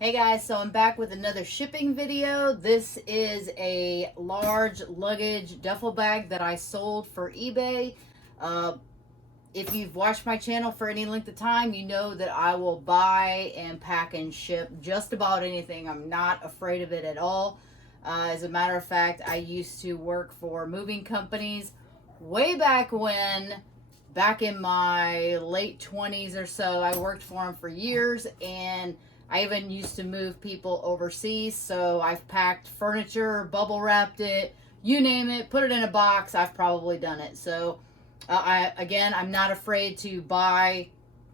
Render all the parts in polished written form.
Hey guys, so I'm back with another shipping video. This is a large luggage duffel bag that I sold for eBay. If you've watched my channel for any length of time, you know that I will buy and pack and ship just about anything. I'm not afraid of it at all. As a matter of fact, I used to work for moving companies way back when, back in my late 20s or so. I worked for them for years, and I even used to move people overseas. So I've packed furniture, bubble wrapped it, you name it, put it in a box. I've probably done it. So I'm not afraid to buy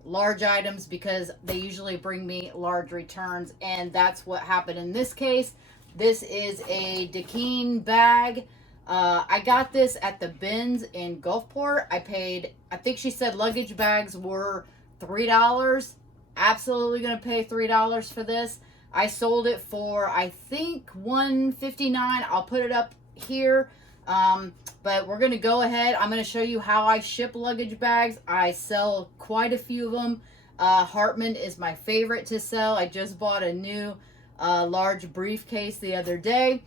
large items because they usually bring me large returns. And that's what happened in this case. This is a Dakeen bag. I got this at the bins in Gulfport. I think she said luggage bags were $3. Absolutely gonna pay $3 for this. I sold it for, I think, $159. I'll put it up here. But we're gonna go ahead. I'm gonna show you how I ship luggage bags. I sell quite a few of them. Hartman is my favorite to sell. I just bought a new large briefcase the other day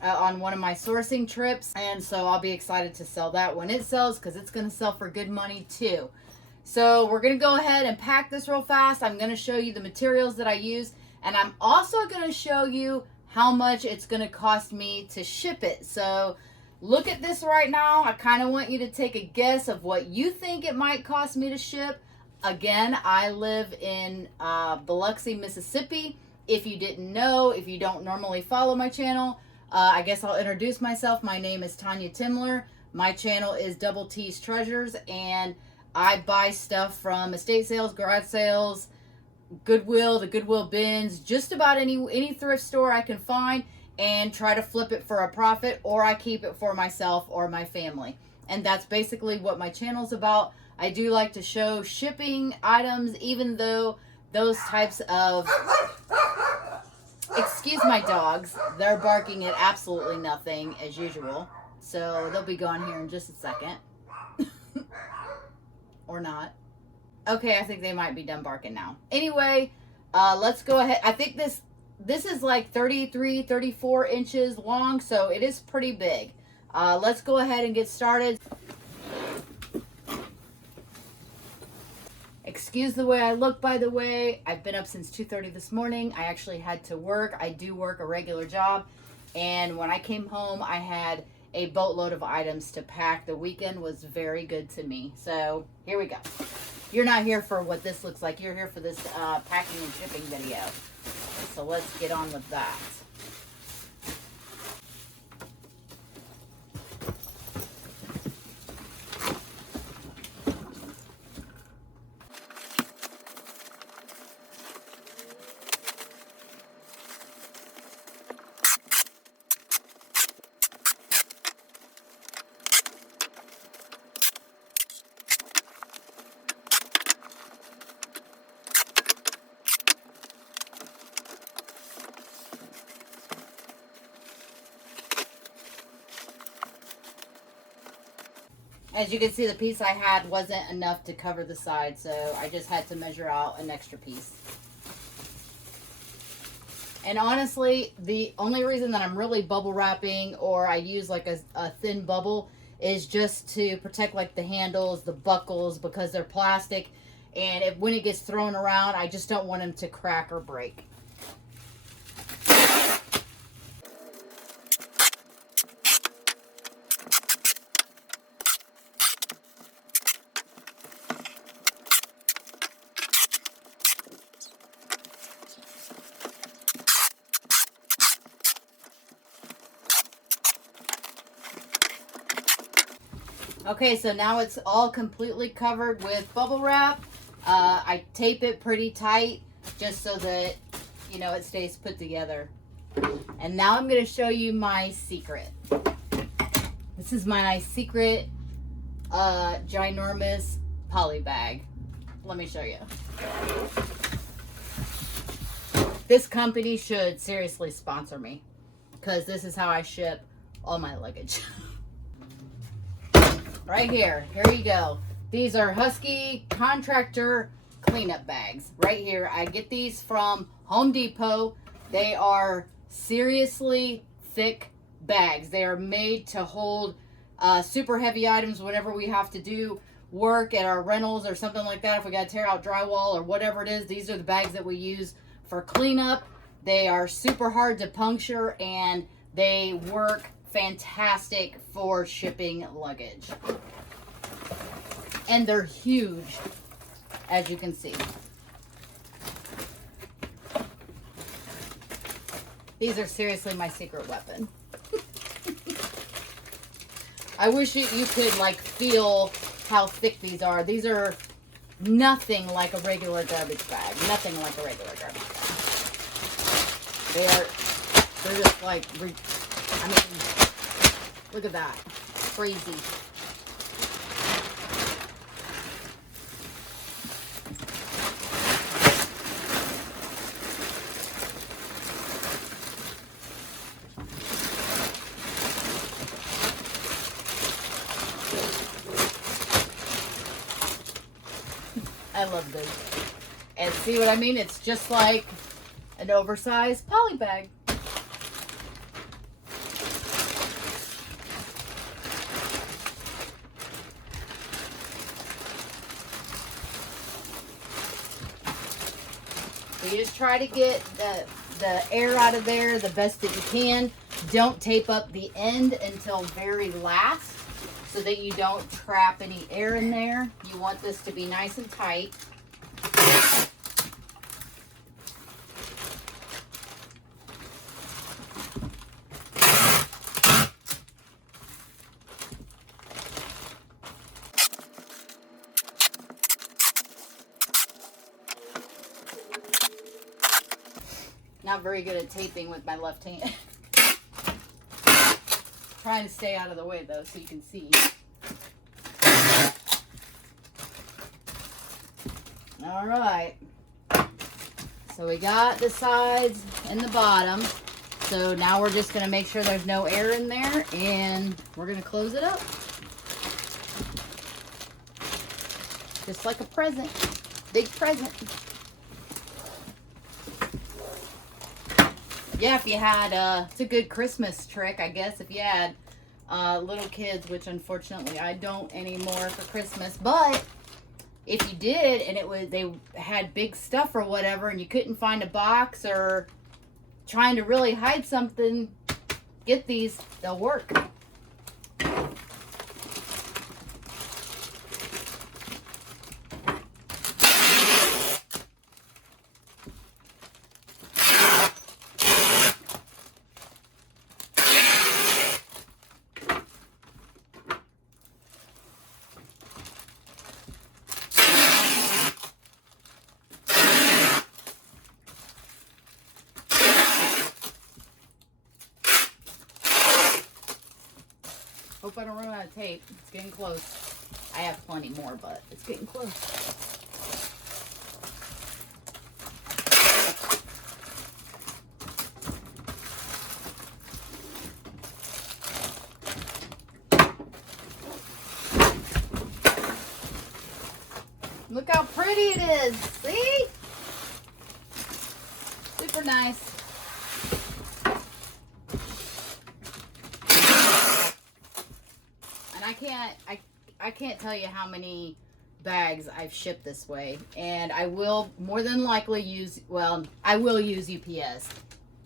on one of my sourcing trips, and so I'll be excited to sell that when it sells, because it's gonna sell for good money too. So we're going to go ahead and pack this real fast. I'm going to show you the materials that I use, and I'm also going to show you how much it's going to cost me to ship it. So look at this right now. I kind of want you to take a guess of what you think it might cost me to ship. Again, I live in Biloxi, Mississippi. If you didn't know, if you don't normally follow my channel, I guess I'll introduce myself. My name is Tanya Timler. My channel is Double T's Treasures, and I buy stuff from estate sales, garage sales, Goodwill, the Goodwill bins, just about any thrift store I can find, and try to flip it for a profit, or I keep it for myself or my family. And that's basically what my channel's about. I do like to show shipping items, even though those types of... Excuse my dogs. They're barking at absolutely nothing, as usual. So they'll be gone here in just a second. Or not. Okay, I think they might be done barking now. Anyway, let's go ahead. I think this is like 33, 34 inches long, so it is pretty big. Let's go ahead and get started. Excuse the way I look, by the way. I've been up since 2:30 this morning. I actually had to work. I do work a regular job, and when I came home, I had a boatload of items to pack. The weekend was very good to me. So here we go. You're not here for what this looks like. You're here for this packing and shipping video. So let's get on with that. As you can see, the piece I had wasn't enough to cover the side, so I just had to measure out an extra piece. And honestly, the only reason that I'm really bubble wrapping, or I use like a thin bubble, is just to protect like the handles, the buckles, because they're plastic, and when it gets thrown around, I just don't want them to crack or break. Okay, so now it's all completely covered with bubble wrap. I tape it pretty tight just so that, you know, it stays put together. And now I'm going to show you my secret. This is my secret ginormous poly bag. Let me show you. This company should seriously sponsor me, because this is how I ship all my luggage. Right here you go. These are Husky contractor cleanup bags right here. I get these from Home Depot. They are seriously thick bags. They are made to hold super heavy items whenever we have to do work at our rentals or something like that. If we got to tear out drywall or whatever it is, these are the bags that we use for cleanup. They are super hard to puncture and they work fantastic for shipping luggage. And they're huge, as you can see. These are seriously my secret weapon. I wish you could like feel how thick these are. These are nothing like a regular garbage bag. Nothing like a regular garbage bag. They're just like, I mean, look at that. Crazy. I love those. And see what I mean? It's just like an oversized poly bag. So you just try to get the air out of there the best that you can. Don't tape up the end until very last, so that you don't trap any air in there. You want this to be nice and tight. Not very good at taping with my left hand. Trying to stay out of the way though, so you can see. All right. So we got the sides and the bottom. So now we're just gonna make sure there's no air in there, and we're gonna close it up. Just like a present, big present. Yeah, if you had, it's a good Christmas trick, I guess, if you had little kids, which unfortunately I don't anymore for Christmas. But if you did, and they had big stuff or whatever, and you couldn't find a box or trying to really hide something, get these. They'll work. Hope I don't run out of tape. It's getting close. I have plenty more, but it's getting close. Look how pretty it is. See? Super nice. I can't tell you how many bags I've shipped this way, and I will more than likely use, well, I will use UPS.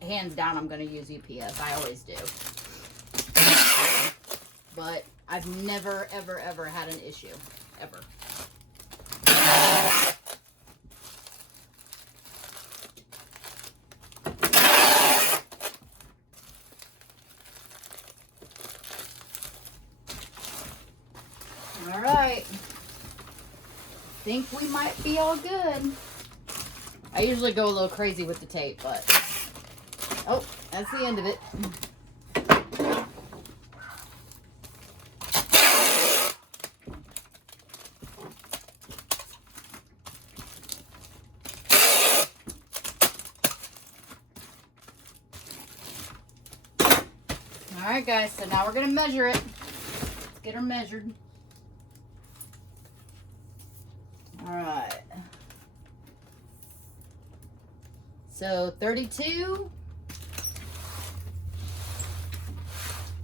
Hands down, I'm going to use UPS. I always do. But I've never, ever, ever had an issue. Ever. All right, think we might be all good. I usually go a little crazy with the tape, but oh, that's the end of it. All right, guys, so now we're gonna measure it. Let's get her measured. All right. So 32.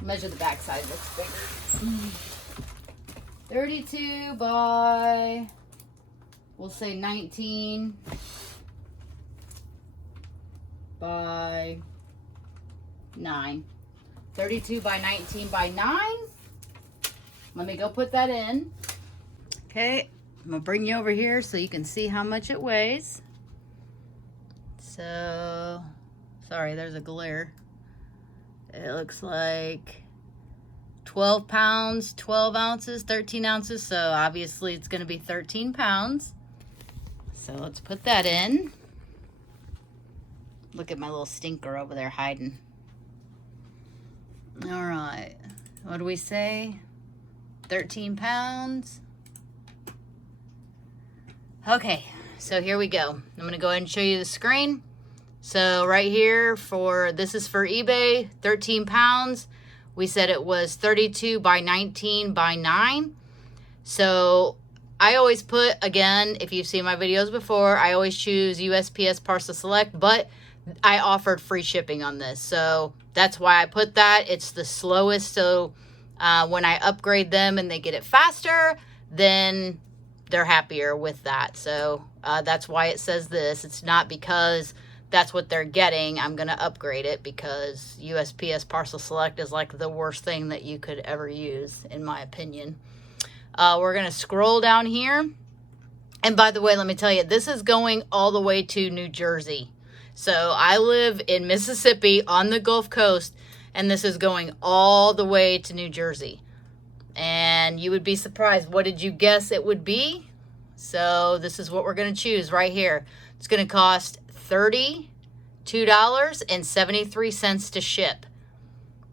Measure the back side, looks bigger. 32 by, we'll say 19 by 9. 32 by 19 by 9. Let me go put that in. Okay, I'm gonna bring you over here so you can see how much it weighs. So, sorry, there's a glare. It looks like 12 pounds, 12 ounces, 13 ounces. So obviously it's gonna be 13 pounds. So let's put that in. Look at my little stinker over there hiding. All right, what do we say? 13 pounds. Okay, so here we go. I'm gonna go ahead and show you the screen. So right here this is for eBay, 13 pounds. We said it was 32 by 19 by 9. So I always put, again, if you've seen my videos before, I always choose USPS Parcel Select, but I offered free shipping on this. So that's why I put that. It's the slowest. So when I upgrade them and they get it faster, then they're happier with that. So that's why it says this. It's not because that's what they're getting. I'm going to upgrade it because USPS Parcel Select is like the worst thing that you could ever use, in my opinion. We're going to scroll down here. And by the way, let me tell you, this is going all the way to New Jersey. So I live in Mississippi on the Gulf Coast, and this is going all the way to New Jersey. And you would be surprised. What did you guess it would be? So this is what we're going to choose right here. It's going to cost $32.73 to ship.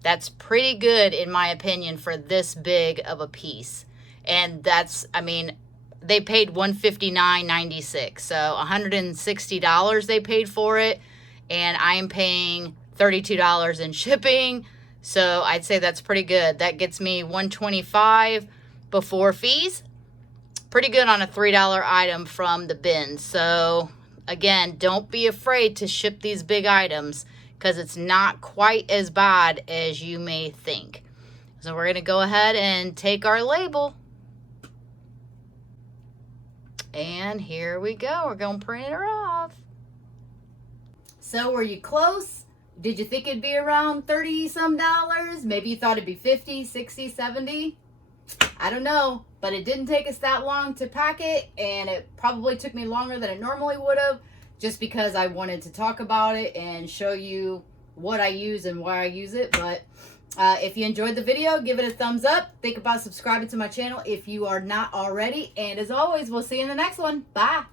That's pretty good, in my opinion, for this big of a piece. And that's, I mean, they paid $159.96, so $160 they paid for it, and I am paying $32 in shipping. So I'd say that's pretty good. That gets me $125 before fees. Pretty good on a $3 item from the bin. So again, don't be afraid to ship these big items because it's not quite as bad as you may think. So we're going to go ahead and take our label. And here we go. We're going to print her off. So were you close? Did you think it'd be around 30 some dollars? Maybe you thought it'd be 50, 60, 70? I don't know, but it didn't take us that long to pack it, and it probably took me longer than it normally would have, just because I wanted to talk about it and show you what I use and why I use it. But if you enjoyed the video, give it a thumbs up. Think about subscribing to my channel if you are not already. And as always, we'll see you in the next one. Bye.